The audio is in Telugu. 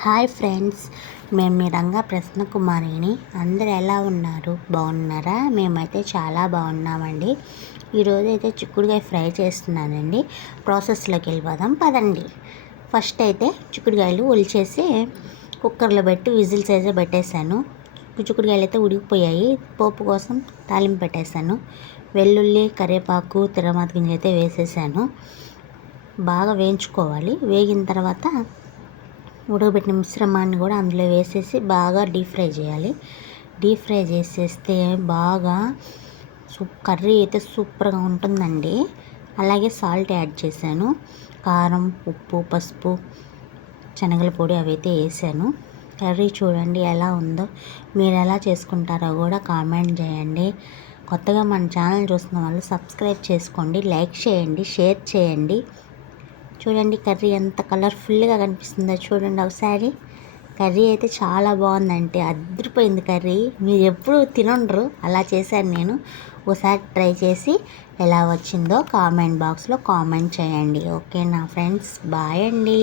హాయ్ ఫ్రెండ్స్, మేము మీ రంగా ప్రసన్న కుమారిని. అందరు ఎలా ఉన్నారు? బాగున్నారా? మేమైతే చాలా బాగున్నామండి. ఈరోజు అయితే చిక్కుడుకాయ ఫ్రై చేస్తున్నానండి. ప్రాసెస్లోకి వెళ్ళిపోదాం పదండి. ఫస్ట్ అయితే చిక్కుడుకాయలు ఒలిచేసి కుక్కర్లో పెట్టి విజిల్స్ అయితే పెట్టేశాను. చిక్కుడుకాయలు అయితే ఉడికిపోయాయి. పోపు కోసం తాలింపు పెట్టేశాను. వెల్లుల్లి, కరివేపాకు, తిరమాత గింజ అయితే వేసేసాను. బాగా వేయించుకోవాలి. వేగిన తర్వాత ఉడకబెట్టిన మిశ్రమాన్ని కూడా అందులో వేసేసి బాగా డీప్ ఫ్రై చేయాలి. డీప్ ఫ్రై చేసేస్తే బాగా కర్రీ అయితే సూపర్గా ఉంటుందండి. అలాగే సాల్ట్ యాడ్ చేశాను. కారం, ఉప్పు, పసుపు, శనగల పొడి అవి అయితే వేసాను. కర్రీ చూడండి ఎలా ఉందో. మీరు ఎలా చేసుకుంటారో కూడా కామెంట్ చేయండి. కొత్తగా మన ఛానల్ చూస్తున్న వాళ్ళు సబ్స్క్రైబ్ చేసుకోండి, లైక్ చేయండి, షేర్ చేయండి. చూడండి కర్రీ ఎంత కలర్ఫుల్గా కనిపిస్తుందో చూడండి ఒకసారి. కర్రీ అయితే చాలా బాగుందంటే అదిరిపోయింది కర్రీ. మీరు ఎప్పుడు తినండ్రు, అలా చేశాను నేను. ఒకసారి ట్రై చేసి ఎలా వచ్చిందో కామెంట్ బాక్స్లో కామెంట్ చేయండి. ఓకేనా ఫ్రెండ్స్? బాయ్ అండి.